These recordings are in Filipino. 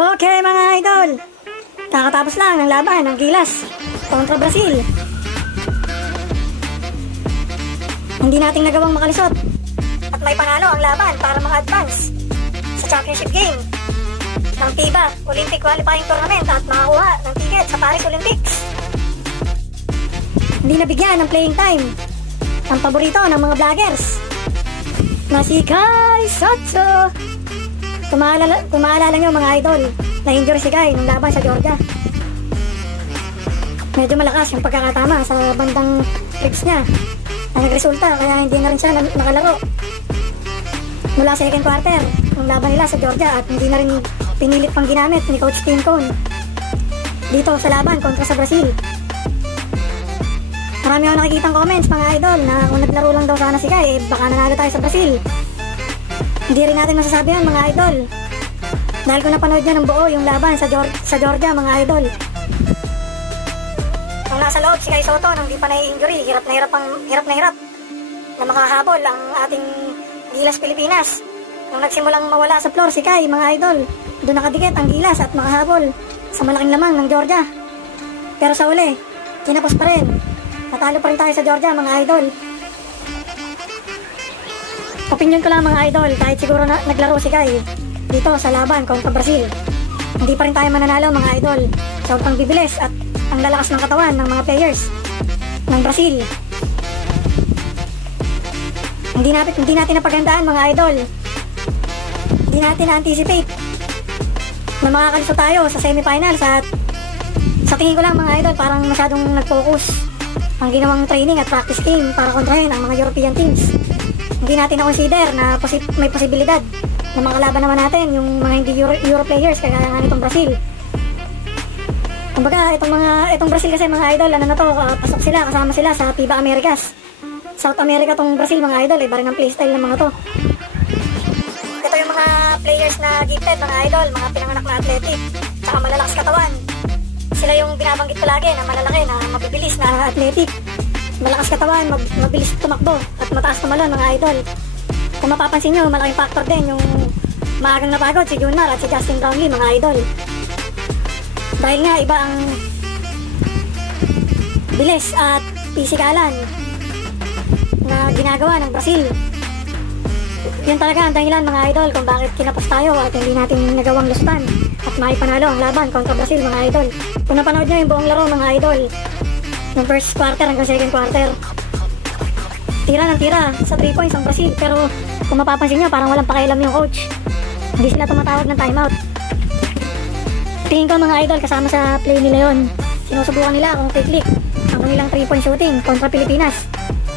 Okay mga idol, kakatapos lang ng laban ng Gilas kontra Brazil. Hindi natin nagawang makalisot at may panalo ang laban para maka-advance sa championship game ng FIBA Olympic Qualifying Tournament at makakuha ng ticket sa Paris Olympics. Hindi nabigyan ng playing time ang paborito ng mga vloggers na si Kai Satso. Kung maalala nyo mga idol, na-injure si Kai nung laban sa Georgia. Medyo malakas yung pagkakatama sa bandang ribs niya na nagresulta kaya hindi na rin siya nakalaro mula sa second quarter ng laban nila sa Georgia at hindi na rin pinilit pang ginamit ni Coach Tim Cone dito sa laban kontra sa Brazil. Marami ako nakikitang comments mga idol na kung naglaro lang daw sana si Kai, baka nanalo tayo sa Brazil. Hindi rin natin masasabi yan mga idol dahil kung napanood nyo ng buo yung laban sa Georgia mga idol, nung nasa loob si Kai Sotto nung di pa na-injury, hirap na makahabol ang ating Gilas Pilipinas. Nung nagsimulang mawala sa floor si Kai mga idol, doon nakadikit ang Gilas at makahabol sa malaking lamang ng Georgia. Pero sa uli, kinapos pa rin, natalo pa rin tayo sa Georgia mga idol. Opinion ko lang mga idol, kahit siguro naglaro si Kai dito sa laban kontra Brazil, hindi pa rin tayo mananalo mga idol. Sobrang bibilis at ang lalakas ng katawan ng mga players ng Brazil. Hindi natin napagandaan mga idol. Hindi natin na-anticipate na makakaliso tayo sa semifinals at sa tingin ko lang mga idol, parang masyadong nag-focus ang ginawang training at practice game para kontrahin ang mga European teams. Hindi natin na-consider na may posibilidad na makalaban naman natin yung mga hindi Euro players kaya nga nitong Brazil. Kumbaga itong Brazil kasi mga idol, pasok sila, kasama sila sa FIBA Americas. South America tong Brazil mga idol, iba rin ang playstyle ng mga to. Ito yung mga players na gifted mga idol, mga pinanganak na athletic, saka malalakas katawan. Sila yung binabanggit ko lagi na malalaki, na mabibilis na athletic, malakas katawan, mabilis tumakbo at mataas tumalon mga idol. Kung mapapansin nyo, malaking factor din yung maagang napagod si Junmar at si Justin Brownlee mga idol. Dahil nga iba ang bilis at pisikalan na ginagawa ng Brazil. Yan talaga ang dahilan mga idol kung bakit kinapos tayo at hindi natin nagawang lusutan at maipanalo ang laban kontra Brazil mga idol. Kung napanood nyo yung buong laro mga idol, ng first quarter hanggang second quarter, tira ng tira sa 3 points ang Brazil. Pero kung mapapansin nyo, parang walang pakialam yung coach, hindi sila tumatawag ng timeout. Tingin ko mga idol, kasama sa play nila yun, sinusubukan nila kung click ang kanilang 3-point shooting kontra Pilipinas.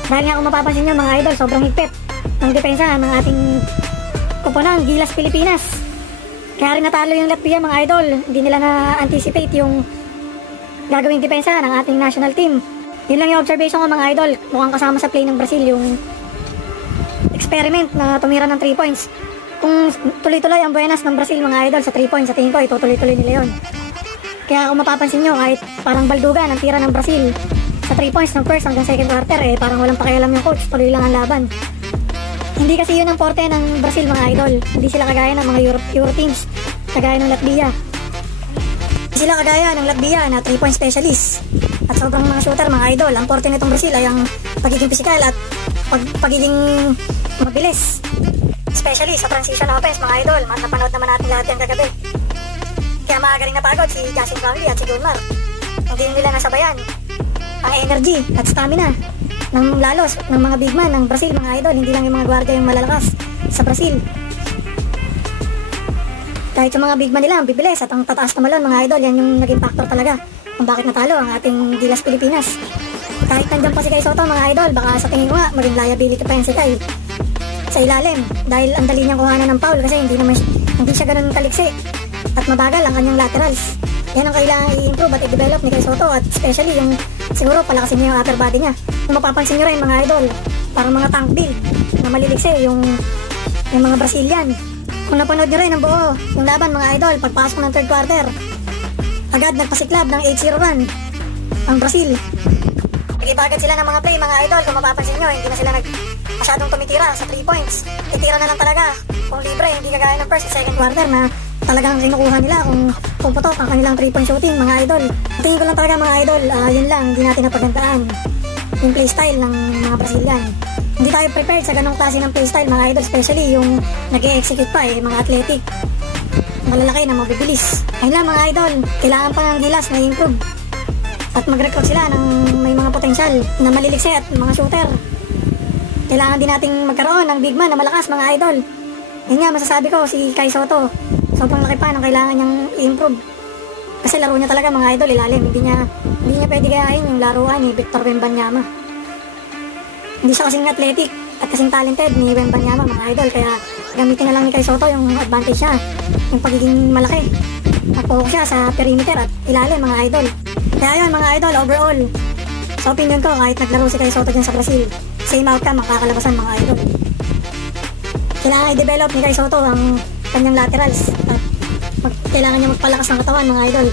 Dahil nga kung mapapansin nyo mga idol, sobrang higpit ang depensa ng ating kuponang Gilas Pilipinas. Kaya rin natalo yung Latvia mga idol, hindi nila na-anticipate yung gagawing depensa ng ating national team. Yun lang yung observation ko mga idol, mukhang kasama sa play ng Brazil yung experiment na tumira ng 3 points. Kung tuloy-tuloy ang buenas ng Brazil mga idol sa 3 points, sa tingin ko itutuloy-tuloy nila yun. Kaya kung mapapansin nyo, kahit parang baldugan ang tira ng Brazil sa 3 points ng first hanggang second quarter, parang walang pakialam yung coach, tuloy lang ang laban. Hindi kasi yun ang porte ng Brazil mga idol, hindi sila kagaya ng mga Euro teams, kagaya ng Latvia. Sila kagaya ng Latvia na 3-point specialist at sobrang mga shooter mga idol. Ang porte nitong Brazil ay ang pagiging physical at pagiging mabilis, especially sa transition offense mga idol. Napanood naman natin lahat yan kagabi. Kaya maagaling napagod si Justin Brownlee at si Junmar. Hindi nila nasabayan ang energy at stamina ng lalos ng mga big man ng Brazil mga idol. Hindi lang yung mga gwardiya yung malalakas sa Brazil, kahit yung mga big man nila ang bibilis at ang tataas na malon mga idol. Yan yung naging factor talaga kung bakit natalo ang ating Gilas Pilipinas. Kahit nandiyan pa si Kai Sotto mga idol, baka sa tingin ko nga maging liability pa yan si Kai sa ilalim dahil ang dali niyang kuhanan ng foul kasi hindi siya ganun kaliksi at mabagal ang kanyang laterals. Yan ang kailangan i-improve at i-develop ni Kai Sotto, at especially yung siguro palakasin niya yung upper body niya. Kung mapapansin nyo rin mga idol, parang mga tank build na maliliksi yung mga Brazilian. Kung napanood nyo rin ang buo yung laban mga idol, pagpasok ng third quarter, agad nagpasiklab ng 8-0 run ang Brazil. Nag-ibagad sila ng mga play mga idol. Kung mapapansin nyo, hindi na sila masyadong tumitira sa 3 points. Titira na lang talaga kung libre, hindi kagaya ng first at second quarter na talagang kinukuha nila kung puputok ang kanilang 3-point shooting, mga idol. Tingin ko lang talaga, mga idol, yun lang, hindi natin napagandaan yung playstyle ng mga Brazilian. Hindi tayo prepared sa ganong klase ng playstyle, mga idol, especially yung nag-e-execute pa mga athletic, malalaki na mabibilis. Ayun lang, mga idol, kailangan pa ng Gilas na improve at mag-recruit sila ng may mga potensyal na maliliksi at mga shooter. Kailangan din nating magkaroon ng big man na malakas, mga idol. Yun nga, masasabi ko, si Kai Sotto, sobrang laki pa ng kailangan niyang i-improve. Kasi laro niya talaga, mga idol, ilalim. Hindi niya pwede gayahin yung laruan ni Victor Wembanyama. Hindi siya kasing athletic at kasing talented ni Wembanyama, mga idol. Kaya gamitin na lang ni Kai Sotto yung advantage niya, yung pagiging malaki. Mag-focus siya sa perimeter at ilalim, mga idol. Kaya yun, mga idol, overall, sa opinion ko, kahit naglaro si Kai Sotto dyan sa Brazil, same outcome ang kakalabasan, mga idol. Kailangan i-develop ni Kai Sotto ang kanyang laterals at kailangan niya magpalakas ng katawan, mga idol,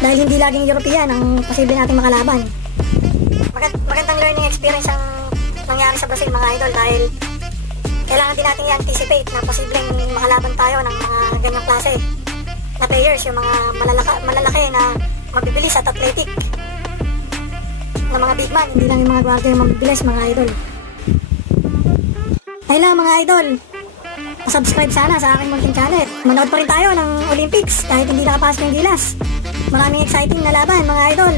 dahil hindi laging European ang posible nating makalaban. Magandang learning experience ang nangyari sa Brazil, mga idol, dahil kailangan din natin i-anticipate na posibleng makalaban tayo ng mga ganyang klase na players, yung mga malalaki na mabibilis at athletic na mga big man, hindi lang yung mga guardia yung mabibilis, mga idol. Ayun lang, mga idol, subscribe sana sa aking munting channel. Manood pa rin tayo ng Olympics kahit hindi nakapasok yung Gilas. Maraming exciting na laban, mga idol.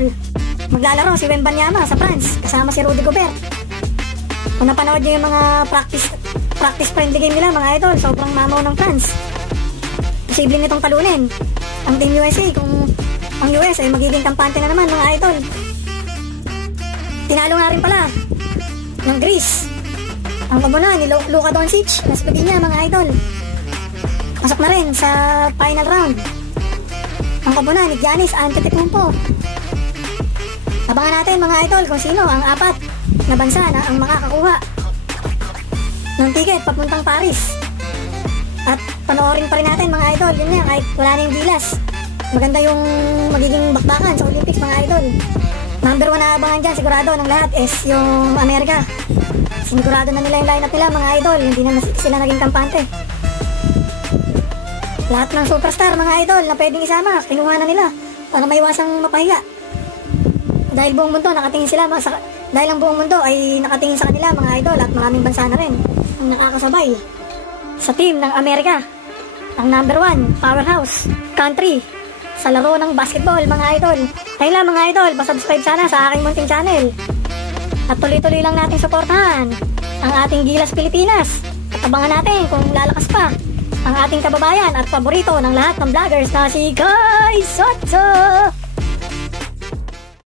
Maglalaro si Wembanyama sa France kasama si Rudy Gobert. Kung napanood nyo yung mga practice friendly game nila, mga idol, sobrang mamaw ng France. Posible nitong talunin ang Team USA kung ang US ay magiging kampante na naman, mga idol. Tinalo nga rin pala ng Greece ang kabunan ni Luka Doncic na Slovenia, mga idol. Pasok na rin sa final round ang kabunan ni Giannis Antetokounmpo. Abangan natin, mga idol, kung sino ang 4 na bansa na ang makakakuha ng ticket papuntang Paris. At panoorin pa rin natin, mga idol, yun nga, kahit wala na yung Gilas, maganda yung magiging bakbakan sa Olympics, mga idol. Number 1 na abangan dyan, sigurado ng lahat, is yung Amerika. Sinigurado na nila yung lineup nila, mga idol. Hindi na sila naging kampante. Lahat ng superstar, mga idol, na pwedeng isama, kinuha na nila para maiwasang mapahiya. Dahil buong mundo nakatingin sila, dahil ang buong mundo ay nakatingin sa kanila, mga idol, at maraming bansa na rin ang nakakasabay sa team ng Amerika, ang number 1 powerhouse country sa laro ng basketball, mga idol. Ayun lang, mga idol, pasubscribe sana sa aking munting channel. At tuloy-tuloy lang natin suportahan ang ating Gilas Pilipinas. At abangan natin kung lalakas pa ang ating kababayan at paborito ng lahat ng vloggers na si Kai Sotto.